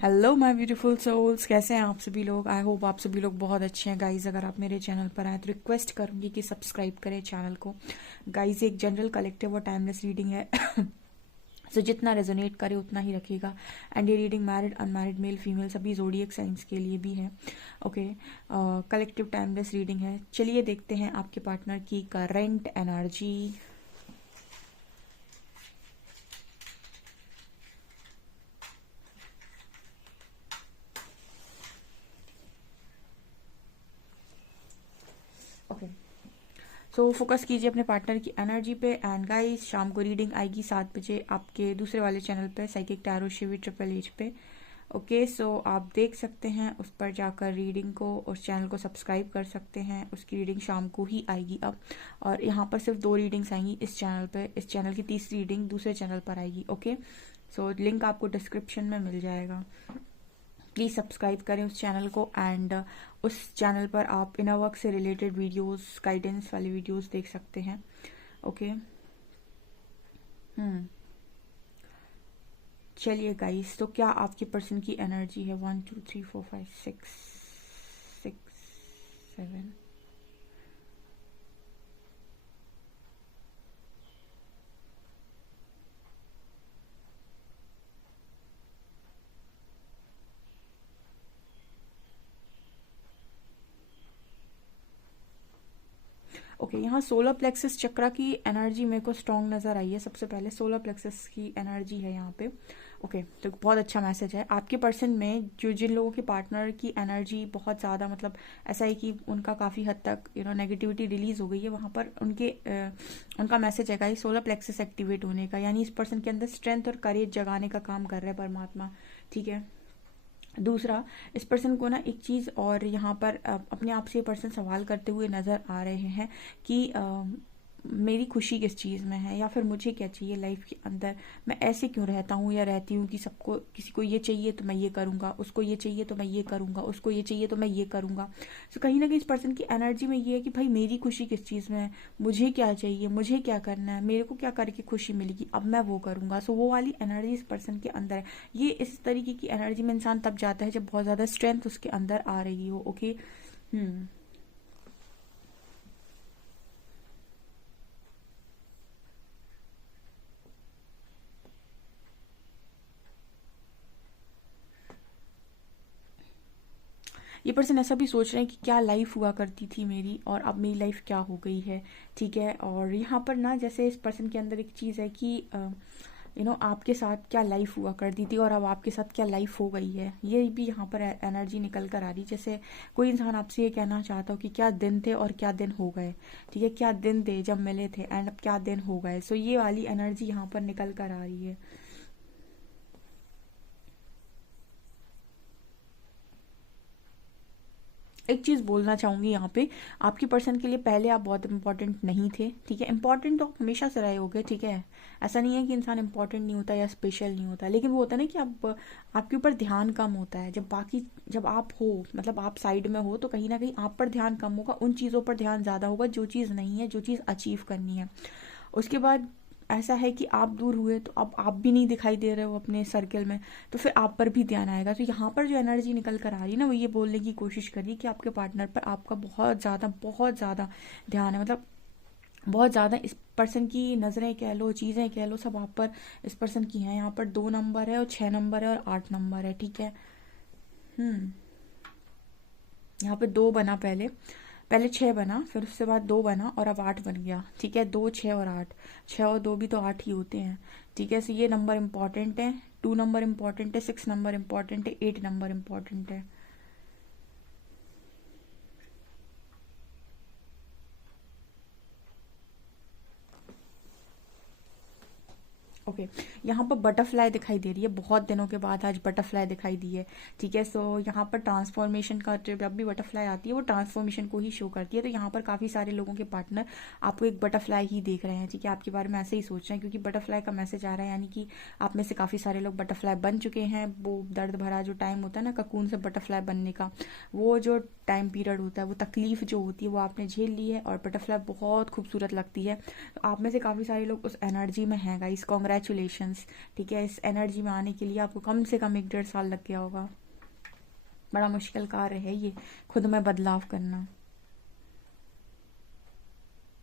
Hello my beautiful souls, कैसे हैं आप सभी लोग। आई होप आप सभी लोग बहुत अच्छे हैं। गाइज, अगर आप मेरे चैनल पर आए तो रिक्वेस्ट करूंगी कि सब्सक्राइब करें चैनल को। गाइज, एक जनरल कलेक्टिव और टाइमलेस रीडिंग है। सो जितना रेजोनेट करे उतना ही रखिएगा। एंड ये reading married unmarried male female सभी जोडिएक साइंस के लिए भी है। ओके, कलेक्टिव टाइमलेस रीडिंग है। चलिए देखते हैं आपके पार्टनर की current energy. Okay, so focus कीजिए अपने पार्टनर की एनर्जी पे। एंड गाइस, शाम को रीडिंग आएगी 7 बजे आपके दूसरे वाले चैनल पे, psychic tarot Shivi triple H पे। ओके, सो आप देख सकते हैं उस पर जाकर रीडिंग को, उस चैनल को सब्सक्राइब कर सकते हैं। उसकी रीडिंग शाम को ही आएगी अब। और यहाँ पर सिर्फ 2 रीडिंग्स आएंगी इस चैनल पे। इस चैनल की तीसरी रीडिंग दूसरे चैनल पर आएगी। ओके, सो लिंक आपको डिस्क्रिप्शन में मिल जाएगा। प्लीज़ सब्सक्राइब करें उस चैनल को। एंड उस चैनल पर आप इनर वर्क से रिलेटेड वीडियोस, गाइडेंस वाले वीडियोस देख सकते हैं। ओके, चलिए गाइस, तो क्या आपके पर्सन की एनर्जी है? 1 2 3 4 5 6 6 7। ओके, यहाँ सोलर प्लेक्सस चक्रा की एनर्जी मेरे को स्ट्रॉन्ग नज़र आई है। सबसे पहले सोलर प्लेक्सस की एनर्जी है यहाँ पे। ओके, तो बहुत अच्छा मैसेज है आपके पर्सन में। जो जिन लोगों के पार्टनर की एनर्जी बहुत ज़्यादा, मतलब ऐसा है कि उनका काफ़ी हद तक नेगेटिविटी रिलीज हो गई है, वहाँ पर उनका मैसेज है गाइस सोलर प्लेक्सस एक्टिवेट होने का। यानी इस पर्सन के अंदर स्ट्रेंथ और करेज जगाने का काम कर रहा है परमात्मा। ठीक है, दूसरा, इस पर्सन को ना एक चीज़ और यहाँ पर अपने आप से ये पर्सन सवाल करते हुए नज़र आ रहे हैं कि मेरी खुशी किस चीज़ में है, या फिर मुझे क्या चाहिए लाइफ के अंदर। मैं ऐसे क्यों रहता हूँ या रहती हूँ कि सबको, किसी को ये चाहिए तो मैं ये करूँगा, उसको ये चाहिए तो मैं ये करूँगा, उसको ये चाहिए तो मैं ये करूँगा। तो कहीं ना कहीं इस पर्सन की एनर्जी में ये है कि भाई मेरी खुशी किस चीज़ में है, मुझे क्या चाहिए, मुझे क्या करना है, मेरे को क्या करके खुशी मिलेगी, अब मैं वो करूँगा। सो वो वाली एनर्जी इस पर्सन के अंदर है। ये इस तरीके की एनर्जी में इंसान तब जाता है जब बहुत ज़्यादा स्ट्रेंथ उसके अंदर आ रही हो। ओके, हम्म, ये पर्सन ऐसा भी सोच रहे हैं कि क्या लाइफ हुआ करती थी मेरी और अब मेरी लाइफ क्या हो गई है। ठीक है, और यहाँ पर ना जैसे इस पर्सन के अंदर एक चीज़ है कि आपके साथ क्या लाइफ हुआ करती थी और अब आपके साथ क्या लाइफ हो गई है, ये भी यहाँ पर एनर्जी निकल कर आ रही। जैसे कोई इंसान आपसे ये कहना चाहता हो कि क्या दिन थे और क्या दिन हो गए। ठीक है, क्या दिन थे जब मिले थे एंड अब क्या दिन हो गए। सो ये वाली एनर्जी यहाँ पर निकल कर आ रही है। एक चीज़ बोलना चाहूँगी यहाँ पे, आपकी पर्सन के लिए पहले आप बहुत इंपॉर्टेंट नहीं थे। ठीक है, इंपॉर्टेंट तो आप हमेशा से रहे होगे। ठीक है, ऐसा नहीं है कि इंसान इंपॉर्टेंट नहीं होता या स्पेशल नहीं होता, लेकिन वो होता है ना कि आप, आपके ऊपर ध्यान कम होता है जब आप हो, मतलब आप साइड में हो तो कहीं ना कहीं आप पर ध्यान कम होगा, उन चीज़ों पर ध्यान ज़्यादा होगा जो चीज़ नहीं है, जो चीज़ अचीव करनी है। उसके बाद ऐसा है कि आप दूर हुए तो अब आप भी नहीं दिखाई दे रहे हो अपने सर्कल में, तो फिर आप पर भी ध्यान आएगा। तो यहाँ पर जो एनर्जी निकल कर आ रही है ना, वो ये बोलने की कोशिश करिए कि आपके पार्टनर पर आपका बहुत ज़्यादा ध्यान है। मतलब बहुत ज़्यादा इस पर्सन की नज़रें कह लो, चीज़ें कह लो, सब आप पर इस पर्सन की हैं। यहाँ पर 2 नंबर है और 6 नंबर है और 8 नंबर है। ठीक है, हम्म, यहाँ पे 2 बना, पहले पहले 6 बना, फिर उसके बाद 2 बना और अब 8 बन गया। ठीक है, 2 6 और 8, 6 और 2 भी तो 8 ही होते हैं। ठीक है, सो ये नंबर इंपॉर्टेंट है। 2 नंबर इंपॉर्टेंट है, 6 नंबर इंपॉर्टेंट है, 8 नंबर इंपॉर्टेंट है। ओके, यहाँ पर बटरफ्लाई दिखाई दे रही है, बहुत दिनों के बाद आज बटरफ्लाई दिखाई दी है। ठीक है, सो यहाँ पर ट्रांसफॉर्मेशन का, जब भी बटरफ्लाई आती है वो ट्रांसफॉर्मेशन को ही शो करती है। तो यहाँ पर काफ़ी सारे लोगों के पार्टनर आपको एक बटरफ्लाई ही देख रहे हैं। ठीक है, आपके बारे में ऐसे ही सोच रहे हैं क्योंकि बटरफ्लाई का मैसेज आ रहा है, यानी कि आप में से काफ़ी सारे लोग बटरफ्लाई बन चुके हैं। वो दर्द भरा जो टाइम होता है ना ककून से बटरफ्लाई बनने का, वो जो टाइम पीरियड होता है, वो तकलीफ जो होती है वो आपने झेल ली है और बटरफ्लाई बहुत खूबसूरत लगती है। तो आप में से काफ़ी सारे लोग उस एनर्जी में हैं गाइस। कॉन्ग्रेचुलेशंस। ठीक है, इस एनर्जी में आने के लिए आपको कम से कम 1-1.5 साल लग गया होगा। बड़ा मुश्किल कार्य है ये, खुद में बदलाव करना।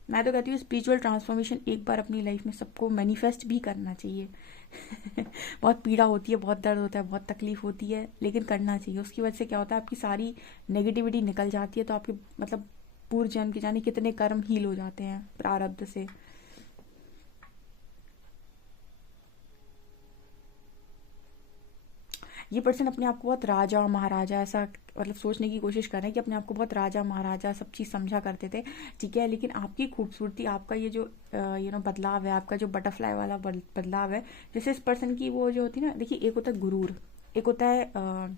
मैं तो कहती हूँ स्पिरिचुअल ट्रांसफॉर्मेशन एक बार अपनी लाइफ में सबको मैनिफेस्ट भी करना चाहिए। बहुत पीड़ा होती है, बहुत दर्द होता है, बहुत तकलीफ होती है, लेकिन करना चाहिए। उसकी वजह से क्या होता है, आपकी सारी नेगेटिविटी निकल जाती है, तो आपके मतलब पूर्व जन्म के जाने कितने कर्म हील हो जाते हैं प्रारब्ध से। ये पर्सन अपने आप को बहुत राजा महाराजा ऐसा मतलब सोचने की कोशिश कर रहे हैं कि अपने आप को बहुत राजा महाराजा सब चीज़ समझा करते थे। ठीक है, लेकिन आपकी खूबसूरती, आपका ये जो बदलाव है, आपका जो बटरफ्लाई वाला बदलाव है, जैसे इस पर्सन की वो जो होती है ना, देखिए एक होता है गुरूर, एक होता है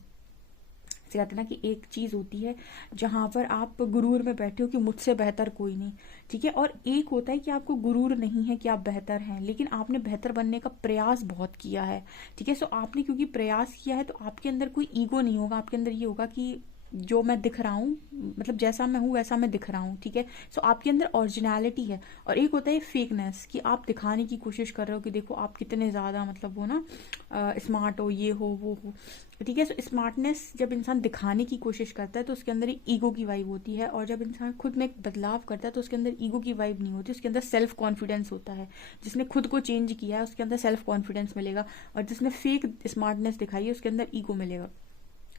से कहते हैं ना कि एक चीज़ होती है जहाँ पर आप गुरूर में बैठे हो कि मुझसे बेहतर कोई नहीं। ठीक है, और एक होता है कि आपको गुरूर नहीं है कि आप बेहतर हैं, लेकिन आपने बेहतर बनने का प्रयास बहुत किया है। ठीक है, सो आपने क्योंकि प्रयास किया है तो आपके अंदर कोई ईगो नहीं होगा, आपके अंदर ये होगा कि जो मैं दिख रहा हूँ, मतलब जैसा मैं हूँ वैसा मैं दिख रहा हूँ। ठीक है, सो आपके अंदर ओरिजिनलिटी है। और एक होता है फेकनेस, कि आप दिखाने की कोशिश कर रहे हो कि देखो आप कितने ज़्यादा मतलब वो ना स्मार्ट हो, ये हो वो हो। ठीक है, सो स्मार्टनेस जब इंसान दिखाने की कोशिश करता है तो उसके अंदर एक ईगो की वाइब होती है, और जब इंसान खुद में एक बदलाव करता है तो उसके अंदर ईगो की वाइब नहीं होती, उसके अंदर सेल्फ कॉन्फिडेंस होता है। जिसने खुद को चेंज किया है उसके अंदर सेल्फ कॉन्फिडेंस मिलेगा, और जिसने फेक स्मार्टनेस दिखाई है उसके अंदर ईगो मिलेगा।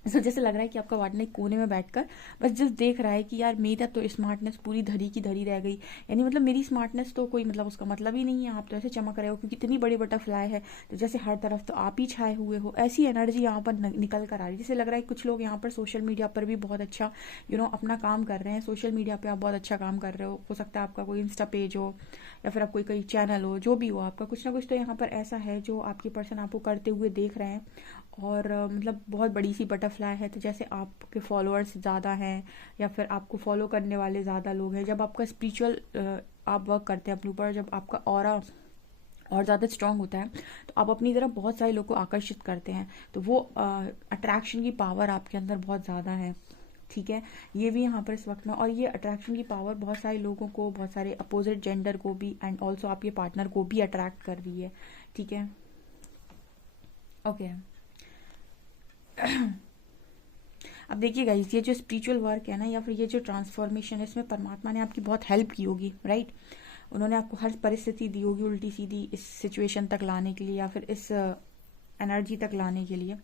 सो जैसे लग रहा है कि आपका पार्टनर एक कोने में बैठकर बस जस्ट देख रहा है कि यार मेरा तो स्मार्टनेस पूरी धरी की धरी रह गई, यानी मतलब मेरी स्मार्टनेस तो कोई मतलब उसका मतलब ही नहीं है, आप तो ऐसे चमक रहे हो क्योंकि इतनी बड़ी बटरफ्लाई है, तो जैसे हर तरफ तो आप ही छाए हुए हो, ऐसी एनर्जी यहाँ पर निकल कर आ रही है। जैसे लग रहा है कुछ लोग यहाँ पर सोशल मीडिया पर भी बहुत अच्छा अपना काम कर रहे हैं। सोशल मीडिया पर आप बहुत अच्छा काम कर रहे हो सकता है आपका कोई इंस्टा पेज हो या फिर आप कोई चैनल हो, जो भी हो आपका कुछ ना कुछ तो यहाँ पर ऐसा है जो आपके पर्सन आपको करते हुए देख रहे हैं। और मतलब बहुत बड़ी सी बटरफ्लाई है, तो जैसे आपके फॉलोअर्स ज़्यादा हैं या फिर आपको फॉलो करने वाले ज़्यादा लोग हैं, जब आपका स्पिरिचुअल आप वर्क करते हैं अपने ऊपर, जब आपका ऑरा और ज़्यादा स्ट्रांग होता है तो आप अपनी तरफ बहुत सारे लोग को आकर्षित करते हैं, तो वो अट्रैक्शन की पावर आपके अंदर बहुत ज़्यादा है। ठीक है, ये भी यहाँ पर इस वक्त में, और ये अट्रैक्शन की पावर बहुत सारे लोगों को, बहुत सारे अपोजिट जेंडर को भी एंड ऑल्सो आपके पार्टनर को भी अट्रैक्ट कर रही है। ठीक है, ओके। अब देखिए गाइस, ये जो स्पिरिचुअल वर्क है ना या फिर ये जो ट्रांसफॉर्मेशन है, इसमें परमात्मा ने आपकी बहुत हेल्प की होगी, राइट। उन्होंने आपको हर परिस्थिति दी होगी उल्टी सीधी इस सिचुएशन तक लाने के लिए या फिर इस एनर्जी तक लाने के लिए।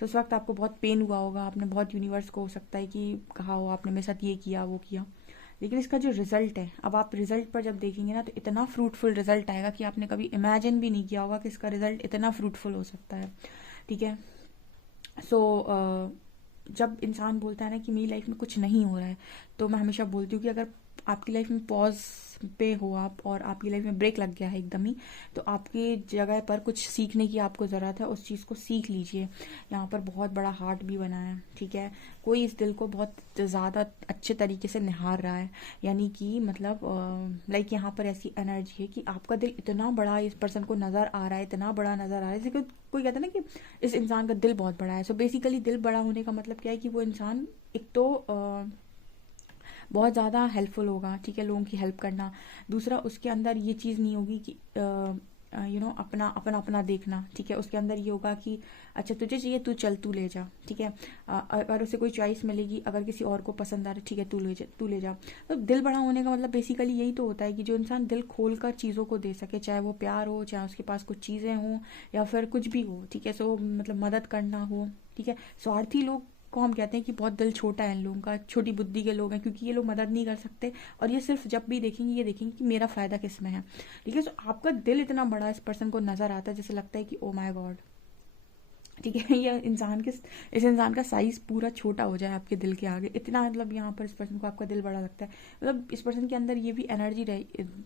तो उस वक्त आपको बहुत पेन हुआ होगा, आपने बहुत यूनिवर्स को हो सकता है कि कहा हो आपने मेरे साथ ये किया वो किया, लेकिन इसका जो रिजल्ट है, अब आप रिजल्ट पर जब देखेंगे ना तो इतना फ्रूटफुल रिजल्ट आएगा कि आपने कभी इमेजिन भी नहीं किया होगा कि इसका रिजल्ट इतना फ्रूटफुल हो सकता है। ठीक है, सो जब इंसान बोलता है ना कि मेरी लाइफ में कुछ नहीं हो रहा है, तो मैं हमेशा बोलती हूँ कि अगर आपकी लाइफ में पॉज पे हो आप और आपकी लाइफ में ब्रेक लग गया है एकदम ही, तो आपकी जगह पर कुछ सीखने की आपको ज़रूरत है, उस चीज़ को सीख लीजिए। यहाँ पर बहुत बड़ा हार्ट भी बना है। ठीक है, कोई इस दिल को बहुत ज़्यादा अच्छे तरीके से निहार रहा है, यानी कि मतलब लाइक यहाँ पर ऐसी एनर्जी है कि आपका दिल इतना बड़ा इस पर्सन को नज़र आ रहा है, इतना बड़ा नज़र आ रहा है, जैसे कोई कहता है ना कि इस इंसान का दिल बहुत बड़ा है। सो बेसिकली दिल बड़ा होने का मतलब क्या है कि वो इंसान एक तो बहुत ज़्यादा हेल्पफुल होगा। ठीक है, लोगों की हेल्प करना। दूसरा, उसके अंदर ये चीज़ नहीं होगी कि अपना अपना अपना देखना। ठीक है, उसके अंदर ये होगा कि अच्छा तुझे चाहिए तू चल तू ले जा। ठीक है, अगर उसे कोई चॉइस मिलेगी, अगर किसी और को पसंद आ रहा है, ठीक है तू ले जा। तो दिल बड़ा होने का मतलब बेसिकली यही तो होता है कि जो इंसान दिल खोल कर चीज़ों को दे सके, चाहे वो प्यार हो, चाहे उसके पास कुछ चीज़ें हों या फिर कुछ भी हो। ठीक है, सो मतलब मदद करना हो। ठीक है, स्वार्थी लोग को हम कहते हैं कि बहुत दिल छोटा है इन लोगों का, छोटी बुद्धि के लोग हैं, क्योंकि ये लोग मदद नहीं कर सकते और ये सिर्फ जब भी देखेंगे ये देखेंगे कि मेरा फ़ायदा किस में है। ठीक है, तो आपका दिल इतना बड़ा इस पर्सन को नज़र आता है, जैसे लगता है कि ओ माय गॉड। ठीक है, ये इस इंसान का साइज पूरा छोटा हो जाए आपके दिल के आगे, इतना मतलब यहाँ पर इस पर्सन को आपका दिल बड़ा लगता है। मतलब इस पर्सन के अंदर ये भी एनर्जी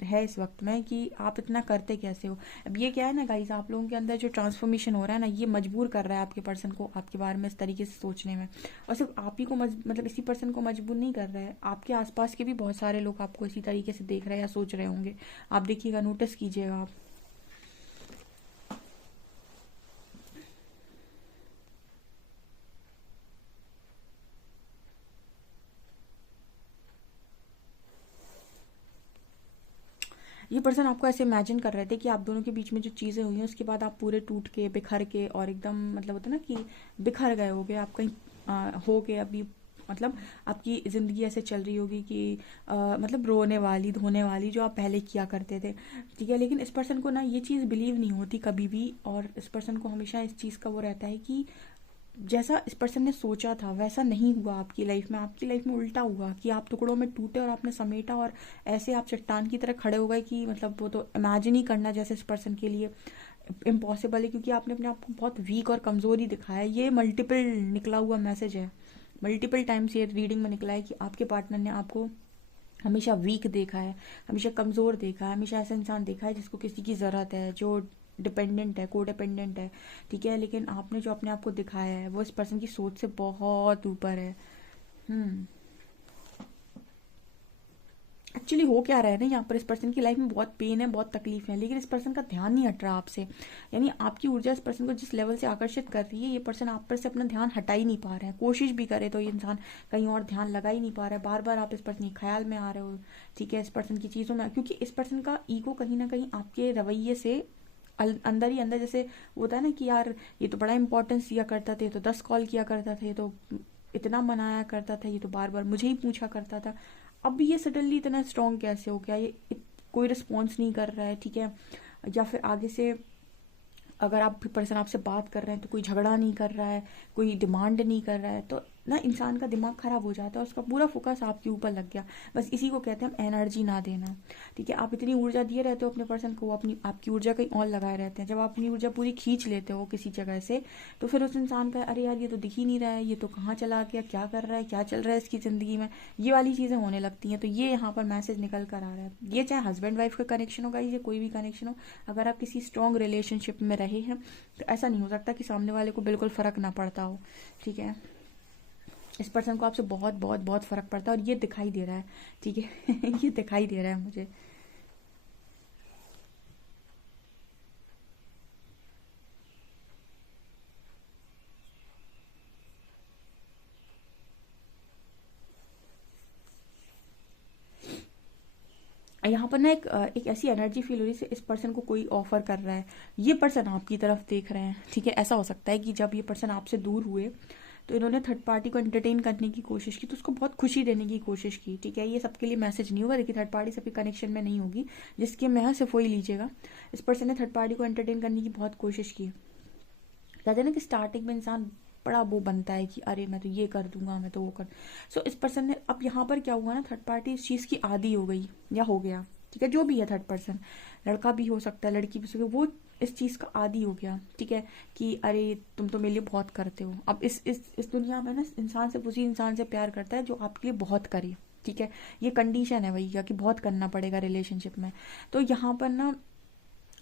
है इस वक्त में कि आप इतना करते कैसे हो। अब ये क्या है ना गाइस, आप लोगों के अंदर जो ट्रांसफॉर्मेशन हो रहा है ना, ये मजबूर कर रहा है आपके पर्सन को आपके बारे में इस तरीके से सोचने में। और सिर्फ आप ही को मतलब इसी पर्सन को मजबूर नहीं कर रहा है, आपके आसपास के भी बहुत सारे लोग आपको इसी तरीके से देख रहे हैं या सोच रहे होंगे। आप देखिएगा, नोटिस कीजिएगा आप। ये पर्सन आपको ऐसे इमेजिन कर रहे थे कि आप दोनों के बीच में जो चीज़ें हुई हैं उसके बाद आप पूरे टूट के बिखर के और एकदम मतलब होता है ना कि बिखर गए होगे, आप कहीं हो गए अभी, मतलब आपकी ज़िंदगी ऐसे चल रही होगी कि मतलब रोने वाली धोने वाली जो आप पहले किया करते थे, ठीक है। लेकिन इस पर्सन को ना ये चीज़ बिलीव नहीं होती कभी भी, और इस पर्सन को हमेशा इस चीज़ का वो रहता है कि जैसा इस पर्सन ने सोचा था वैसा नहीं हुआ आपकी लाइफ में। आपकी लाइफ में उल्टा हुआ कि आप टुकड़ों में टूटे और आपने समेटा, और ऐसे आप चट्टान की तरह खड़े हो गए कि मतलब वो तो इमेजिन ही करना जैसे इस पर्सन के लिए इम्पॉसिबल है, क्योंकि आपने अपने आप को बहुत वीक और कमज़ोरी दिखाया है। ये मल्टीपल निकला हुआ मैसेज है, मल्टीपल टाइम्स ये रीडिंग में निकला है कि आपके पार्टनर ने आपको हमेशा वीक देखा है, हमेशा कमज़ोर देखा है, हमेशा ऐसा इंसान देखा है जिसको किसी की ज़रूरत है, जो डिपेंडेंट है, को डिपेंडेंट है, ठीक है। लेकिन आपने जो अपने आप को दिखाया है वो इस पर्सन की सोच से बहुत ऊपर है। हम्म एक्चुअली हो क्या रहा है ना, यहाँ पर इस पर्सन की लाइफ में बहुत पेन है, बहुत तकलीफ है, लेकिन इस पर्सन का ध्यान नहीं हट रहा आपसे। यानी आपकी ऊर्जा इस पर्सन को जिस लेवल से आकर्षित कर रही है, ये पर्सन आप पर से अपना ध्यान हटा ही नहीं पा रहा है। कोशिश भी करे तो ये इंसान कहीं और ध्यान लगा ही नहीं पा रहा है। बार बार आप इस पर्सन के ख्याल में आ रहे हो, ठीक है, इस पर्सन की चीज़ों में, क्योंकि इस पर्सन का ईगो कहीं ना कहीं आपके रवैये से अंदर ही अंदर, जैसे होता है ना कि यार ये तो बड़ा इंपॉर्टेंस दिया करता था, ये तो 10 कॉल किया करता था, ये तो इतना मनाया करता था, ये तो बार बार मुझे ही पूछा करता था, अब ये सडनली इतना स्ट्रांग कैसे हो गया, ये कोई रिस्पॉन्स नहीं कर रहा है, ठीक है। या फिर आगे से अगर आप पर्सन आपसे बात कर रहे हैं तो कोई झगड़ा नहीं कर रहा है, कोई डिमांड नहीं कर रहा है, तो ना इंसान का दिमाग खराब हो जाता है, उसका पूरा फोकस आपके ऊपर लग गया। बस इसी को कहते हैं हम एनर्जी ना देना, ठीक है। आप इतनी ऊर्जा दिए रहते हो अपने पर्सन को, वो अपनी आपकी ऊर्जा कहीं और लगाए रहते हैं। जब आप अपनी ऊर्जा पूरी खींच लेते हो किसी जगह से, तो फिर उस इंसान का अरे यार ये तो दिख ही नहीं रहा है, ये तो कहाँ चला गया, क्या कर रहा है, क्या चल रहा है इसकी ज़िंदगी में, ये वाली चीज़ें होने लगती हैं। तो ये यहाँ पर मैसेज निकल कर आ रहा है, ये चाहे हस्बैंड वाइफ का कनेक्शन होगा, ये कोई भी कनेक्शन हो, अगर आप किसी स्ट्रॉन्ग रिलेशनशिप में रहे हैं तो ऐसा नहीं हो सकता कि सामने वाले को बिल्कुल फ़र्क ना पड़ता हो, ठीक है। इस पर्सन को आपसे बहुत बहुत बहुत फ़र्क पड़ता है, और ये दिखाई दे रहा है, ठीक है। ये दिखाई दे रहा है मुझे। यहाँ पर ना एक ऐसी एनर्जी फील हो रही है, इस पर्सन को कोई ऑफर कर रहा है, ये पर्सन आपकी तरफ देख रहे हैं, ठीक है। ऐसा हो सकता है कि जब ये पर्सन आपसे दूर हुए तो इन्होंने थर्ड पार्टी को एंटरटेन करने की कोशिश की, तो उसको बहुत खुशी देने की कोशिश की, ठीक है। ये सबके लिए मैसेज नहीं होगा, देखिए थर्ड पार्टी सबके कनेक्शन में नहीं होगी, जिसके मैं है सिर्फ वही लीजिएगा। इस पर्सन ने थर्ड पार्टी को एंटरटेन करने की बहुत कोशिश की। कहते हैं ना कि स्टार्टिंग में इंसान बड़ा वो बनता है कि अरे मैं तो ये कर दूंगा, मैं तो वो कर। सो इस पर्सन ने, अब यहाँ पर क्या हुआ ना, थर्ड पार्टी इस चीज़ की आदी हो गई या हो गया, ठीक है। जो भी है थर्ड पर्सन, लड़का भी हो सकता है, लड़की भी हो सकती है, वो इस चीज़ का आदी हो गया, ठीक है, कि अरे तुम तो मेरे लिए बहुत करते हो। अब इस दुनिया में ना इंसान सिर्फ उसी इंसान से प्यार करता है जो आपके लिए बहुत करे, ठीक है। ये कंडीशन है भैया कि बहुत करना पड़ेगा रिलेशनशिप में। तो यहाँ पर ना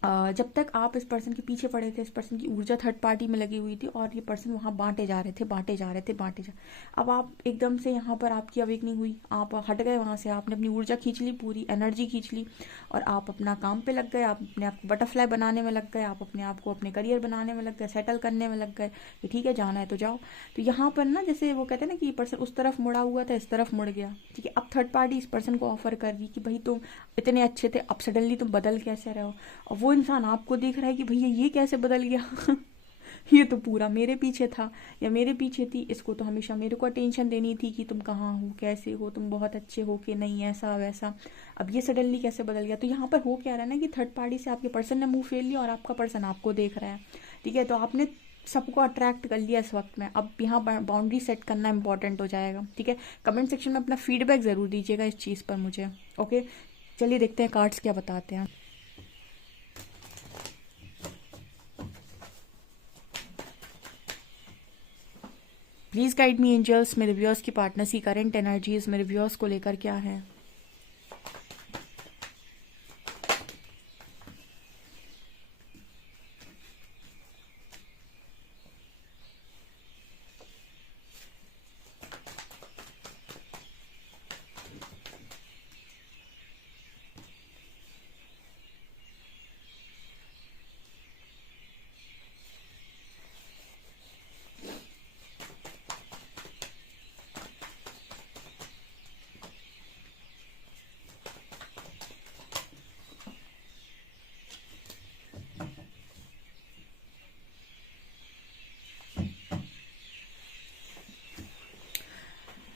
जब तक आप इस पर्सन के पीछे पड़े थे, इस पर्सन की ऊर्जा थर्ड पार्टी में लगी हुई थी, और ये पर्सन वहाँ बांटे जा रहे थे, बांटे जा रहे थे, बांटे जा। अब आप एकदम से यहाँ पर आपकी अवेकनिंग हुई, आप हट गए वहाँ से, आपने अपनी ऊर्जा खींच ली, पूरी एनर्जी खींच ली, और आप अपना काम पे लग गए, आप अपने आप को बटरफ्लाई बनाने में लग गए, आप अपने आप को अपने करियर बनाने में लग गए, सेटल करने में लग गए कि ठीक है जाना है तो जाओ। तो यहाँ पर ना जैसे वो कहते हैं ना कि ये पर्सन उस तरफ मुड़ा हुआ था, इस तरफ मुड़ गया, ठीक है। अब थर्ड पार्टी इस पर्सन को ऑफर कर रही कि भाई तुम इतने अच्छे थे, अब सडनली तुम बदल कैसे रहे हो, और वो इंसान आपको देख रहा है कि भैया ये कैसे बदल गया। ये तो पूरा मेरे पीछे था या मेरे पीछे थी, इसको तो हमेशा मेरे को अटेंशन देनी थी कि तुम कहाँ हो, कैसे हो, तुम बहुत अच्छे हो कि नहीं, ऐसा वैसा, अब ये सडनली कैसे बदल गया। तो यहाँ पर हो क्या रहा है ना कि थर्ड पार्टी से आपके पर्सन ने मुंह फेर लिया और आपका पर्सन आपको देख रहा है, ठीक है। तो आपने सबको अट्रैक्ट कर लिया इस वक्त में, अब यहाँ बाउंड्री सेट करना इंपॉर्टेंट हो जाएगा, ठीक है। कमेंट सेक्शन में अपना फीडबैक ज़रूर दीजिएगा इस चीज़ पर मुझे, ओके। चलिए देखते हैं कार्ड्स क्या बताते हैं। प्लीज़ गाइड मी एंजल्स, मेरे व्यूअर्स की पार्टनर्स की करंट एनर्जीज मेरे व्यूअर्स को लेकर क्या है।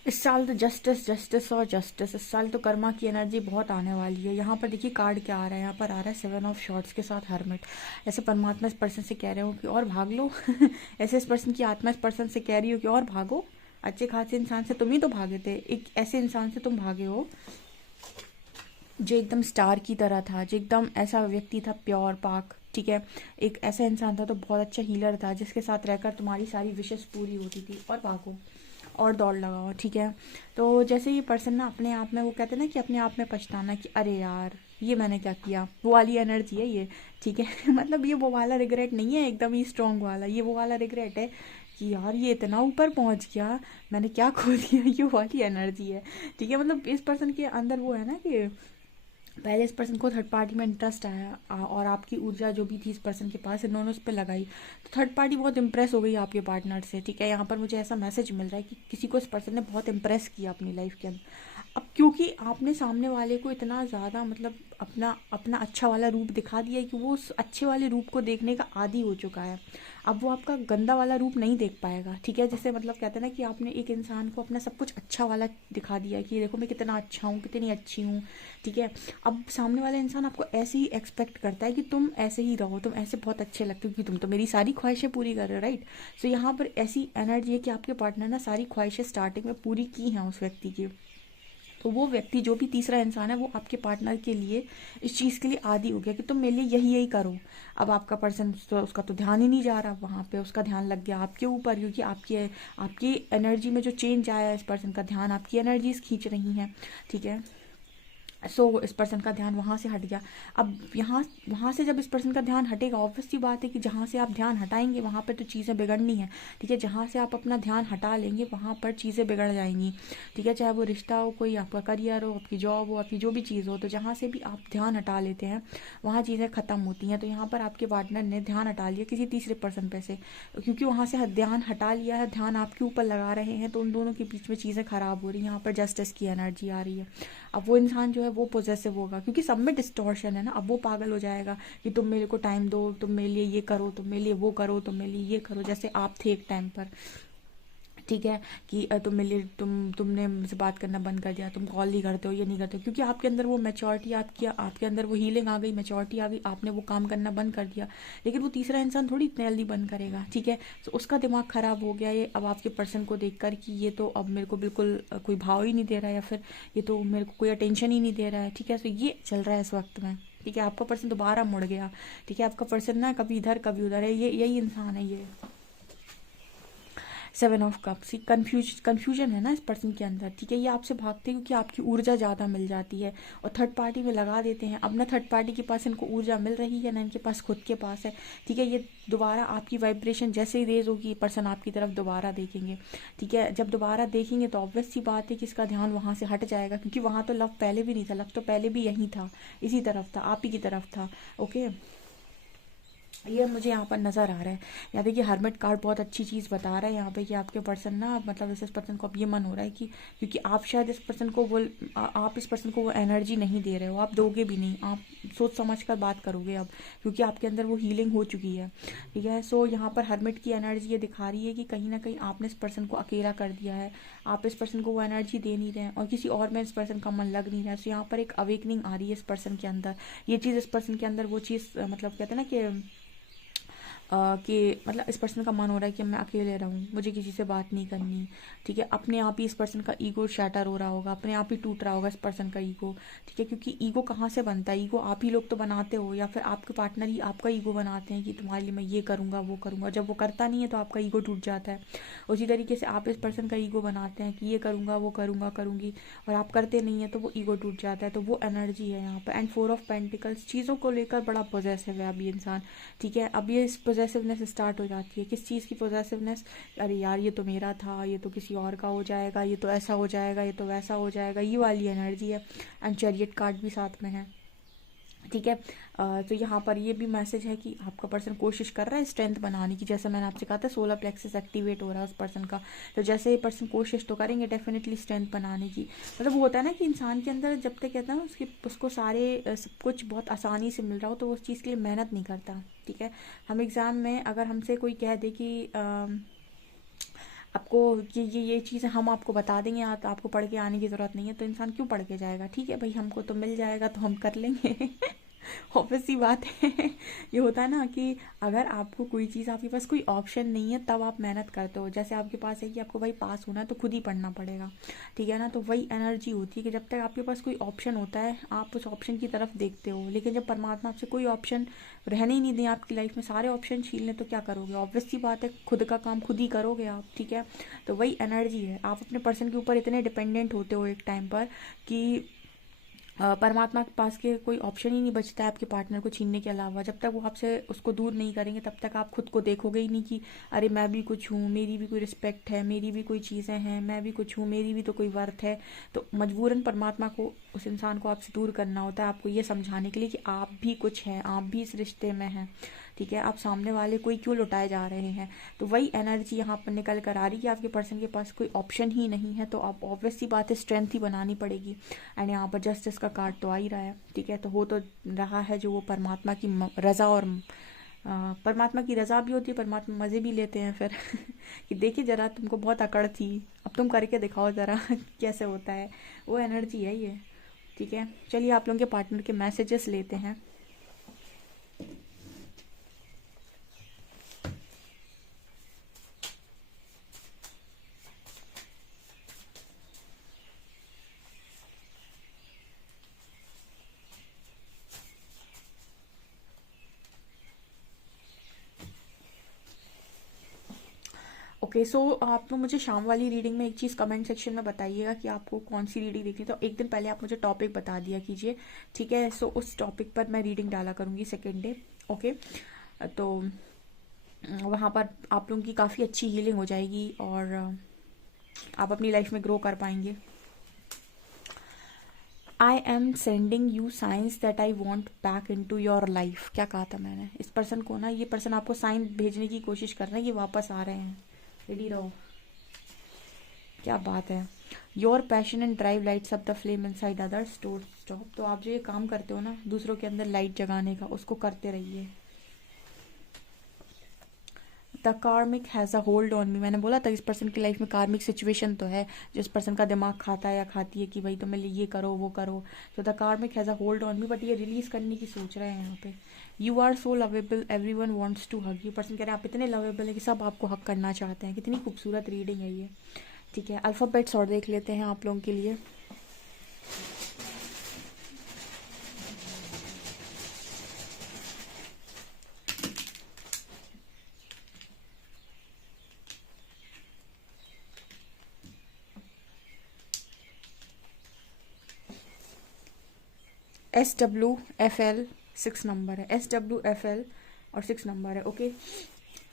इस साल तो जस्टिस जस्टिस और जस्टिस, इस साल तो कर्मा की एनर्जी बहुत आने वाली है। यहाँ पर देखिए कार्ड क्या आ रहा है, यहाँ पर आ रहा है 7 ऑफ शॉर्ट्स के साथ हर्मिट। ऐसे परमात्मा इस पर्सन से कह रहे हो कि और भाग लो। ऐसे इस पर्सन की आत्मा इस पर्सन से कह रही हो कि और भागो। अच्छे खासे इंसान से तुम ही तो भागे थे, एक ऐसे इंसान से तुम भागे हो जो एकदम स्टार की तरह था, जो एकदम ऐसा व्यक्ति था प्योर पाक, ठीक है। एक ऐसा इंसान था तो बहुत अच्छा हीलर था, जिसके साथ रहकर तुम्हारी सारी विशेष पूरी होती थी। और भागो और दौड़ लगाओ, ठीक है। तो जैसे ये पर्सन ना अपने आप में, वो कहते हैं ना कि अपने आप में पछताना कि अरे यार ये मैंने क्या किया, वो वाली एनर्जी है ये, ठीक है। मतलब ये वो वाला रिग्रेट नहीं है एकदम ही स्ट्रॉन्ग वाला, ये वो वाला रिग्रेट है कि यार ये इतना ऊपर पहुंच गया, मैंने क्या खो दिया, ये वाली एनर्जी है, ठीक है। मतलब इस पर्सन के अंदर वो है ना कि पहले इस पर्सन को थर्ड पार्टी में इंटरेस्ट आया, और आपकी ऊर्जा जो भी थी इस पर्सन के पास, इन्होंने उस पर लगाई, तो थर्ड पार्टी बहुत इंप्रेस हो गई आपके पार्टनर से, ठीक है। यहाँ पर मुझे ऐसा मैसेज मिल रहा है कि किसी को इस पर्सन ने बहुत इंप्रेस किया अपनी लाइफ के अंदर। अब क्योंकि आपने सामने वाले को इतना ज़्यादा मतलब अपना अपना अच्छा वाला रूप दिखा दिया कि वो उस अच्छे वाले रूप को देखने का आदी हो चुका है। अब वो आपका गंदा वाला रूप नहीं देख पाएगा, ठीक है। जैसे मतलब कहते हैं ना कि आपने एक इंसान को अपना सब कुछ अच्छा वाला दिखा दिया कि देखो मैं कितना अच्छा हूँ, कितनी अच्छी हूँ, ठीक है। अब सामने वाला इंसान आपको ऐसे ही एक्सपेक्ट करता है कि तुम ऐसे ही रहो, तुम ऐसे बहुत अच्छे लगते हो, कि तुम तो मेरी सारी ख्वाहिशें पूरी कर रहे हो, राइट। सो यहाँ पर ऐसी एनर्जी है कि आपके पार्टनर ने सारी ख्वाहिशें स्टार्टिंग में पूरी की हैं उस व्यक्ति की। तो वो व्यक्ति जो भी तीसरा इंसान है वो आपके पार्टनर के लिए इस चीज़ के लिए आदी हो गया कि तुम मेरे लिए यही यही करो। अब आपका पर्सन तो उसका तो ध्यान ही नहीं जा रहा वहाँ पे, उसका ध्यान लग गया आपके ऊपर, क्योंकि आपकी आपकी एनर्जी में जो चेंज आया है, इस पर्सन का ध्यान आपकी एनर्जीज खींच रही हैं, ठीक है। इस पर्सन का ध्यान वहाँ से हट गया। अब यहाँ वहाँ से जब इस पर्सन का ध्यान हटेगा, ऑब्वियस सी बात है कि जहाँ से आप ध्यान हटाएंगे वहाँ पर तो चीज़ें बिगड़नी है, ठीक है। जहाँ से आप अपना ध्यान हटा लेंगे वहाँ पर चीज़ें बिगड़ जाएंगी, ठीक है। चाहे वो रिश्ता हो, कोई आपका करियर हो, आपकी जॉब हो, आपकी जो भी चीज़ हो, तो जहाँ से भी आप ध्यान हटा लेते हैं वहाँ चीज़ें ख़त्म होती हैं। तो यहाँ पर आपके पार्टनर ने ध्यान हटा लिया किसी तीसरे पर्सन पे से, क्योंकि वहाँ से ध्यान हटा लिया है, ध्यान आपके ऊपर लगा रहे हैं, तो उन दोनों के बीच में चीज़ें ख़राब हो रही हैं। यहाँ पर जस्टिस की एनर्जी आ रही है। अब वो इंसान जो है वो पॉजेसिव होगा, क्योंकि सब में डिस्टॉर्शन है ना। अब वो पागल हो जाएगा कि तुम मेरे को टाइम दो, तुम मेरे लिए ये करो, तुम मेरे लिए वो करो, तुम मेरे लिए ये करो, जैसे आप थे एक टाइम पर, ठीक है। कि तुम मेरे लिए तुमने मुझसे बात करना बंद कर दिया, तुम कॉल नहीं करते हो, ये नहीं करते हो, क्योंकि आपके अंदर वो मैच्योरिटी, आपके अंदर वो हीलिंग आ गई, मैच्योरिटी आ गई, आपने वो काम करना बंद कर दिया। लेकिन वो तीसरा इंसान थोड़ी इतने जल्दी बंद करेगा, ठीक है। तो उसका दिमाग खराब हो गया ये अब आपके पर्सन को देखकर कि ये तो अब मेरे को बिल्कुल कोई भाव ही नहीं दे रहा है, या फिर ये तो मेरे को कोई अटेंशन ही नहीं दे रहा है, ठीक है। तो ये चल रहा है इस वक्त में, ठीक है। आपका पर्सन दोबारा मुड़ गया, ठीक है। आपका पर्सन ना कभी इधर कभी उधर है, ये यही इंसान है ये। 7 ऑफ कप्स, कन्फ्यूजन है ना इस पर्सन के अंदर, ठीक है। ये आपसे भागते हैं क्योंकि आपकी ऊर्जा ज़्यादा मिल जाती है और थर्ड पार्टी में लगा देते हैं। अब ना थर्ड पार्टी के पास इनको ऊर्जा मिल रही है, ना इनके पास खुद के पास है, ठीक है। ये दोबारा आपकी वाइब्रेशन जैसे ही रेज होगी, पर्सन आपकी तरफ दोबारा देखेंगे, ठीक है। जब दोबारा देखेंगे तो ऑब्वियस सी बात है कि इसका ध्यान वहाँ से हट जाएगा, क्योंकि वहाँ तो लव पहले भी नहीं था, लव तो पहले भी यहीं था, इसी तरफ था, आप ही की तरफ था, ओके। ये मुझे यहाँ पर नज़र आ रहा है। यहाँ देखिए हर्मिट कार्ड बहुत अच्छी चीज़ बता रहा है यहाँ पे कि आपके पर्सन ना, मतलब इस पर्सन को अब ये मन हो रहा है कि क्योंकि आप शायद इस पर्सन को वो आप इस पर्सन को वो एनर्जी नहीं दे रहे हो, आप दोगे भी नहीं, आप सोच समझ कर बात करोगे अब, क्योंकि आपके अंदर वो हीलिंग हो चुकी है, ठीक है। सो यहाँ पर हर्मिट की एनर्जी ये दिखा रही है कि कहीं ना कहीं आपने इस पर्सन को अकेला कर दिया है, आप इस पर्सन को वो एनर्जी दे नहीं रहे हैं और किसी और में इस पर्सन का मन लग नहीं रहा है। सो यहाँ पर एक अवेकनिंग आ रही है इस पर्सन के अंदर, ये चीज़ इस पर्सन के अंदर वो चीज़ मतलब कहते हैं ना कि कि मतलब इस पर्सन का मन हो रहा है कि मैं अकेले रहूं, मुझे किसी से बात नहीं करनी, ठीक है। अपने आप ही इस पर्सन का ईगो शैटर हो रहा होगा, अपने आप ही टूट रहा होगा इस पर्सन का ईगो, ठीक है। क्योंकि ईगो कहाँ से बनता है, ईगो आप ही लोग तो बनाते हो, या फिर आपके पार्टनर ही आपका ईगो बनाते हैं कि तुम्हारे लिए मैं ये करूँगा वो करूँगा, जब वो करता नहीं है तो आपका ईगो टूट जाता है। उसी तरीके से आप इस पर्सन का ईगो बनाते हैं कि ये करूँगा वो करूँगा करूँगी, और आप करते नहीं है तो वो ईगो टूट जाता है। तो वो एनर्जी है यहाँ पर। एंड 4 ऑफ पेंटिकल्स, चीज़ों को लेकर बड़ा पॉजेसिव है अभी इंसान, ठीक है। अब ये इस पॉजेसिवनेस स्टार्ट हो जाती है, किस चीज़ की पॉजेसिवनेस, अरे यार ये तो मेरा था, ये तो किसी और का हो जाएगा, ये तो ऐसा हो जाएगा, ये तो वैसा हो जाएगा, ये वाली एनर्जी है। एंड चैरियट कार्ड भी साथ में है, ठीक है। तो यहाँ पर ये भी मैसेज है कि आपका पर्सन कोशिश कर रहा है स्ट्रेंथ बनाने की, जैसे मैंने आपसे कहा था 16 प्लेक्सस एक्टिवेट हो रहा है उस पर्सन का। तो जैसे ये पर्सन कोशिश तो करेंगे डेफिनेटली स्ट्रेंथ बनाने की। मतलब वो होता है ना कि इंसान के अंदर जब तक कहता है ना उसको सारे सब कुछ बहुत आसानी से मिल रहा हो तो वो उस चीज़ के लिए मेहनत नहीं करता, ठीक है। हम एग्ज़ाम में अगर हमसे कोई कह दे कि आपको ये चीज़ें हम आपको बता देंगे, तो आपको पढ़ के आने की ज़रूरत नहीं है, तो इंसान क्यों पढ़ के जाएगा? ठीक है भाई, हमको तो मिल जाएगा तो हम कर लेंगे। ऑब्वियस सी बात है। ये होता है ना कि अगर आपको कोई चीज़, आपके पास कोई ऑप्शन नहीं है, तब आप मेहनत करते हो। जैसे आपके पास है कि आपको भाई पास होना है तो खुद ही पढ़ना पड़ेगा, ठीक है ना? तो वही एनर्जी होती है कि जब तक आपके पास कोई ऑप्शन होता है, आप उस ऑप्शन की तरफ देखते हो। लेकिन जब परमात्मा आपसे कोई ऑप्शन रहने ही नहीं दें आपकी लाइफ में, सारे ऑप्शन छीन लें, तो क्या करोगे? ऑब्वियस सी बात है, खुद का काम खुद ही करोगे आप, ठीक है? तो वही एनर्जी है। आप अपने पर्सन के ऊपर इतने डिपेंडेंट होते हो एक टाइम पर कि परमात्मा के पास के कोई ऑप्शन ही नहीं बचता है आपके पार्टनर को छीनने के अलावा। जब तक वो आपसे उसको दूर नहीं करेंगे, तब तक आप खुद को देखोगे ही नहीं कि अरे मैं भी कुछ हूँ, मेरी भी कोई रिस्पेक्ट है, मेरी भी कोई चीज़ें हैं, मैं भी कुछ हूँ, मेरी भी तो कोई वर्थ है। तो मजबूरन परमात्मा को, उस इंसान को आपसे दूर करना होता है, आपको ये समझाने के लिए कि आप भी कुछ हैं, आप भी इस रिश्ते में हैं, ठीक है? आप सामने वाले कोई क्यों लुटाए जा रहे हैं? तो वही एनर्जी यहाँ पर निकल कर आ रही है कि आपके पर्सन के पास कोई ऑप्शन ही नहीं है, तो आप ऑब्वियस सी बात है स्ट्रेंथ ही बनानी पड़ेगी। एंड यहाँ पर जस्टिस का कार्ड तो आ ही रहा है, ठीक है? तो हो तो रहा है जो वो परमात्मा की रज़ा, और परमात्मा की रज़ा भी होती है, परमात्मा मज़े भी लेते हैं फिर। कि देखिए ज़रा, तुमको बहुत अकड़ थी, अब तुम करके दिखाओ ज़रा कैसे होता है। वो एनर्जी है ये, ठीक है? चलिए आप लोगों के पार्टनर के मैसेजेस लेते हैं। ओके सो आप लोग मुझे शाम वाली रीडिंग में एक चीज़ कमेंट सेक्शन में बताइएगा कि आपको कौन सी रीडिंग देखनी। तो एक दिन पहले आप मुझे टॉपिक बता दिया कीजिए, ठीक है? सो उस टॉपिक पर मैं रीडिंग डाला करूँगी सेकेंड डे, ओके? तो वहाँ पर आप लोगों की काफ़ी अच्छी हीलिंग हो जाएगी और आप अपनी लाइफ में ग्रो कर पाएंगे। I am sending you science that I want back into your life. क्या कहा था मैंने? इस पर्सन को ना, ये पर्सन आपको साइन भेजने की कोशिश कर रहे हैं कि वापस आ रहे हैं। रेडी रहो। क्या बात है। Your passion and drive lights up the flame inside others, don't stop. तो आप जो ये काम करते हो ना, दूसरों के अंदर लाइट जगाने का, उसको करते रहिए। The karmic has a hold on मी। मैंने बोला था इस पर्सन की लाइफ में कार्मिक सिचुएशन तो है, जिस पर्सन का दिमाग खाता है या खाती है कि भाई तुम्हें ये करो वो करो। तो the karmic has a hold on me, but ये रिलीज करने की सोच रहे हैं यहाँ पे। You are so lovable, every one wants to hug you. Person कह रहे हैं आप इतने लवेबल है कि सब आपको हक करना चाहते हैं। कितनी खूबसूरत रीडिंग है ये, ठीक है? अल्फ़ाबेट्स और देख लेते हैं आप लोगों के लिए। SWFL 6 नंबर है, SWFL और 6 नंबर है, ओके?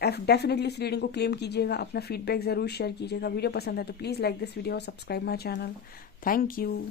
डेफिनेटली इस रीडिंग को क्लेम कीजिएगा, अपना फीडबैक ज़रूर शेयर कीजिएगा। वीडियो पसंद है तो प्लीज़ लाइक दिस वीडियो और subscribe my channel. Thank you.